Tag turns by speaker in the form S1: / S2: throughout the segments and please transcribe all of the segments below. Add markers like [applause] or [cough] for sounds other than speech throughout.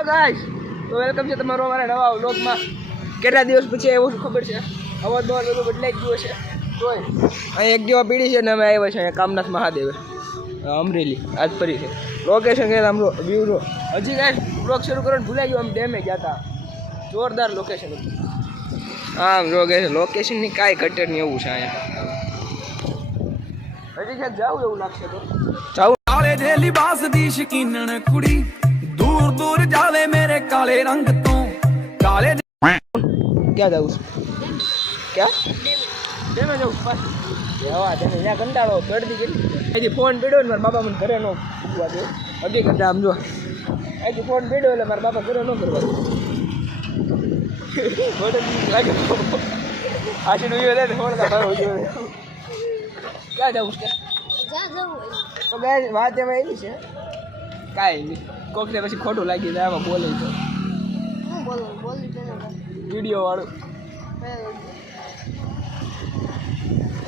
S1: Hello guys તો welcome છે તમારો અમારા નવા વ્લોગમાં કેટલા દિવસ પછી એવું ખબર છે? અવાજ દોર બધું બદલાઈ ગયો છે. તોય અહીં એક જેવા પીડી છે અને અમે આવ્યા છીએ કામનાથ મહાદેવે. અમરેલી. આજ ફરી છે. લોકેશન ગયા આમ વ્યૂ રો હજી ગાઈસ બ્લોગ શરૂ કરવાનું ભૂલાઈ ગયો આમ ડેમે ગયા હતા જોરદાર લોકેશન હતું. આમ જો ગઈ લોકેશનની કાંઈ કટરની એવું છે અહીંયા. હજી ક્યાંક જાવું એવું લાગશે તો. જાવું
S2: કાળે ધેલી બાસ દી શકીનણ કુડી. रंग [laughs] तो
S1: काले क्या जाऊँ क्या? દેમે જાઉં બસ એવા તમે ત્યાં કંટાળો ચડતી કેટલી હજી ફોન પીડ્યો ને મારા બાપા મને ઘરે નો મૂકવા દે અઢી કલાક આમ જો હજી ફોન પીડ્યો એટલે મારા બાપા ઘરે ન કરવા દે લાગે આશી ડૂબી વધારે ફોન કરો ક્યાં જવું છે તો બે વાત એમાં એવી છે કાંઈ નહીં કોકને પછી ખોટું લાગી જાય આમાં બોલે તો વીડિયો વાળું.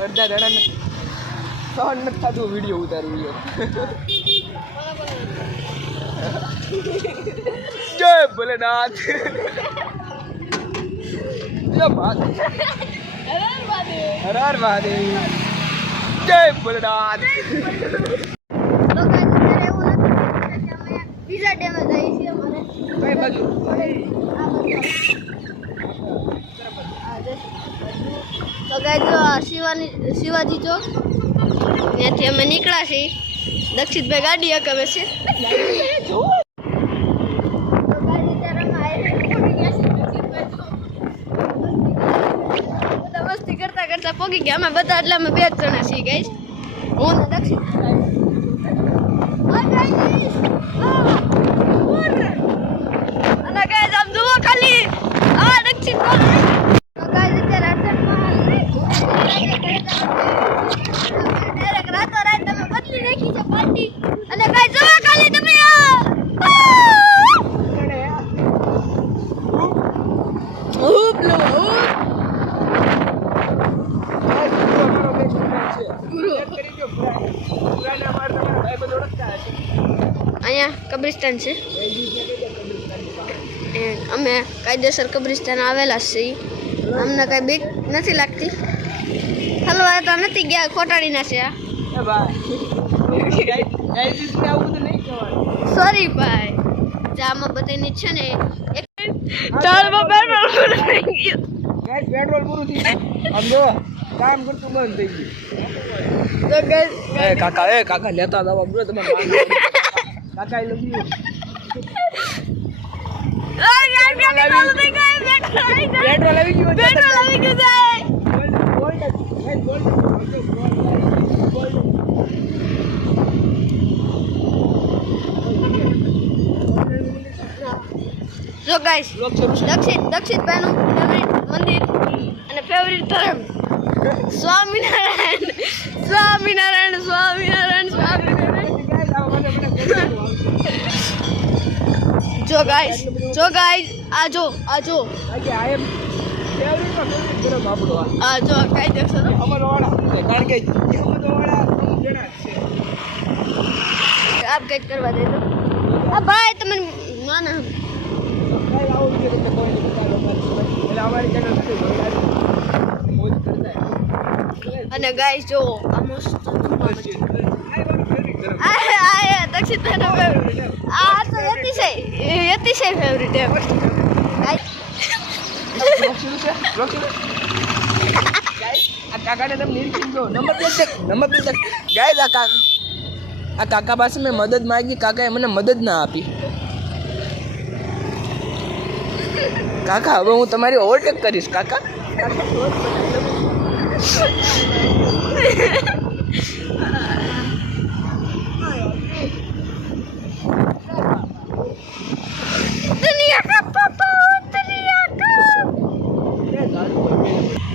S1: અડધા જણાને સહન નથી થતું વીડિયો ઉતારવું જય ભોલેનાથ. જય મહાદેવ. હર હર મહાદેવ. જય ભોલેનાથ
S3: બીજા ડેમે જઈએ છીએ અમારે
S1: કઈ બાજુ
S3: તો ગાય જો આ શિવાજી ચોક ત્યાંથી અમે નીકળ્યા છીએ. દક્ષિતભાઈ ગાડી હકવે છે. મસ્તી કરતા કરતા પોગી ગયા. અમે બધા એટલે અમે બે જ જણા છીએ ગઈ હું દક્ષિત અને ગાઈસ આમ જુઓ ખાલી આ દક્ષિત તો ગાઈસ અત્યારે અડધનમાં ડાયરેક્ટ રાતોરાત બદલી છે પાર્ટી. અને ગાઈસ જુઓ ખાલી તમે અહીંયા કબ્રિસ્તાન છે. અમે કાયદેસર કબ્રિસ્તાન આવેલા જ છીએ. અમને કાંઈ બીક નથી લાગતી. હલવા તો નથી ગયા, ખોટાડીના છે આ. સોરી ભાઈ. જામાં બધાની છે ને એક ચાલમાં પેટ્રોલ પૂરું થઈ ગયું.
S1: પેટ્રોલ પૂરું થઈ ગયું. કામ કરતું બંધ થઈ ગયું.
S3: તો
S1: એ કાકા એ કાકા લેતા દવા બોલો તમે કાકા એ લવ યુ
S3: પેટ્રોલ આવી ગયું.
S1: પેટ્રોલ આવી ગયું.
S3: જો ગાઈસ દક્ષિણ દક્ષિણ ભાઈનું ફેવરિટ મંદિર અને ફેવરિટ ધર્મ. સ્વામિનારાયણ. સ્વામિનારાયણ સ્વામિનારાયણ સ્વામિનારાયણ. જો ગાઈસ જો ગાઈસ આ જો આ જો.
S1: આ
S3: જો કઈ દેખશો
S1: કારણ કે
S3: આપ કંઈક કરવા દેજો. આ ભાઈ તમે ના ના અને ગાઈસ જો આ મસ્ત
S1: બસ છે. આ મારું favorite ગરમ.
S3: આ આ દક્ષિણ ભાઈનો ફેવરિટ આ તો અતિશય અતિશય ફેવરિટ એમ ગાઈસ
S1: બ્લોગ શરૂ છે? બ્લોગ શરૂ? Guys, આ કાકાને તમે નિરીક્ષણ જો નંબર પ્લેટ દેખ નંબર પ્લેટ દેખ ગાય આ કાકા આ કાકા પાસે મેં મદદ માંગી કાકાએ મને મદદ ના આપી કાકા હવે હું તમારી ઓવરટેક કરીશ કાકા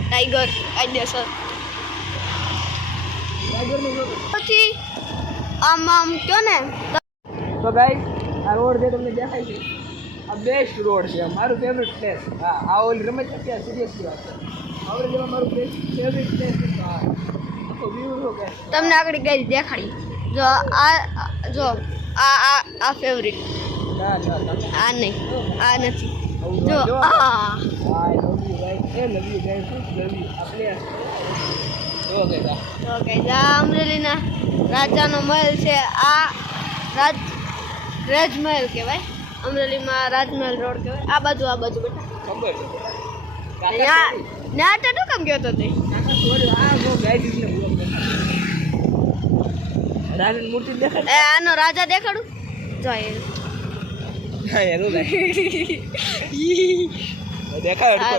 S3: ટાઈગર આઈડિયા સર પછી આમ આમ કયો ને
S1: તો ગાઈ આ રોડ જે તમને દેખાય છે આ બેસ્ટ રોડ છે. મારું ફેવરિટ પ્લેસ હા આ ઓલી રમત અત્યારે સિરિયસલી વાત છે. આવડે જેમાં મારું ફેવરિટ પ્લેસ છે
S3: તમને આગળ ગઈ દેખાડી. જો આ જો આ આ આ ફેવરિટ આ નહીં. આ નથી. જો આ. અમરેલીના રાજાનો મહેલ છે. આ રાજ રાજમહેલ કહેવાય. અમરેલીમાં રાજમહેલ રોડ કહેવાય. આ બાજુ આ બાજુ બેટા.
S1: ખબર
S3: ત્યાં
S1: sorry.
S3: તો કામ ગયો તો? તે
S1: ને રાજન મૂર્તિ દેખાય.
S3: એ આનો રાજા દેખાડું? જો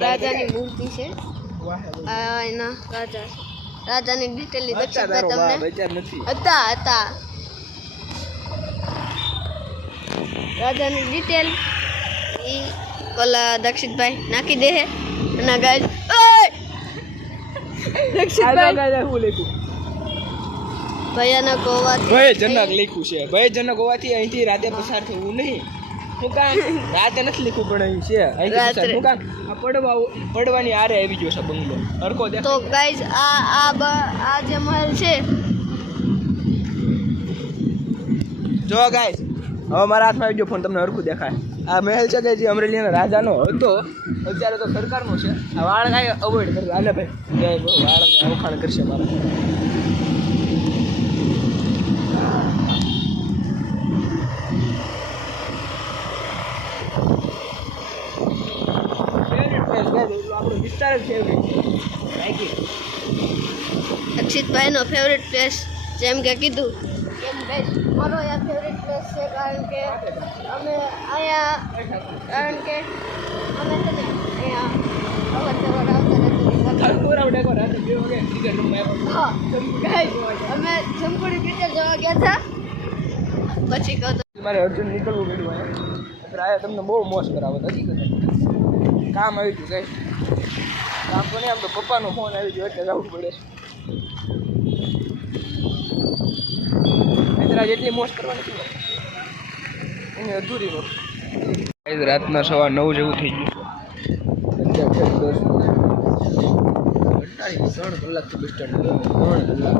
S3: રાજાની મૂર્તિ છે. એના રાજા રાજાની ડિટેલી તમને. હતા. રાજાની ડિટેલ ઈ ઓલા દક્ષિતભાઈ નાખી દે હે. અને ગાય ઓય! દક્ષિતભાઈ.
S1: હું લખ્યું
S3: ભયાનક હોવાથી
S1: ભયજનક લખ્યું છે. ભયજનક હોવાથી અહીંથી રાતે પસાર થવું નહીં. હું કામ રાતે નથી લખ્યું પણ અહીં છે. અહીંથી હું કામ પડવા પડવાની આરે આવી ગયો છે બંગલો. હરકો
S3: તો
S1: દેખાય
S3: ગાઈઝ આ આ બ- આ જે મહેલ છે
S1: જો ગાઈસ હવે મારા હાથમાં આવી ગયો ફોન તમને હરખું દેખાય. આ મહેલ છે કે જે અમરેલીના રાજાનો હતો અત્યારે તો સરકારનો છે. આ વાળ કાંઈ અવોઇડ કરજો. આને ભાઈ વાળ અવખાણ કરશે મારા. આપણો વિસ્તાર લાગી
S3: દક્ષિતભાઈનો ફેવરેટ પ્લેસ જેમ કે કીધું. એમ બેસ્ટ મારો અહીંયા ફેવરેટ છે કારણ કે અમે અહીંયા, કારણ કે અમે છે ને અહીંયા અવર જવર આવતા
S1: ક્રિકેટ
S3: અમે જમકુડી પિક્ચર જોવા ગયા હતા. પછી કહો
S1: મારે અર્જુન નીકળવું પડ્યું અહીંયા તમને બહુ મોજ કરાવત હજી કામ આવી ગયું કઈ કામ તો નહીં તો પપ્પાનો ફોન આવી ગયો, એટલે જવું પડે. મિત્રા જેટલી મોજ કરવાની એની અધૂરી મોજ રાતના સવા નવ જેવું થઈ ગયું ત્રણ કલાકથી બસ સ્ટેન્ડ ત્રણ કલાક.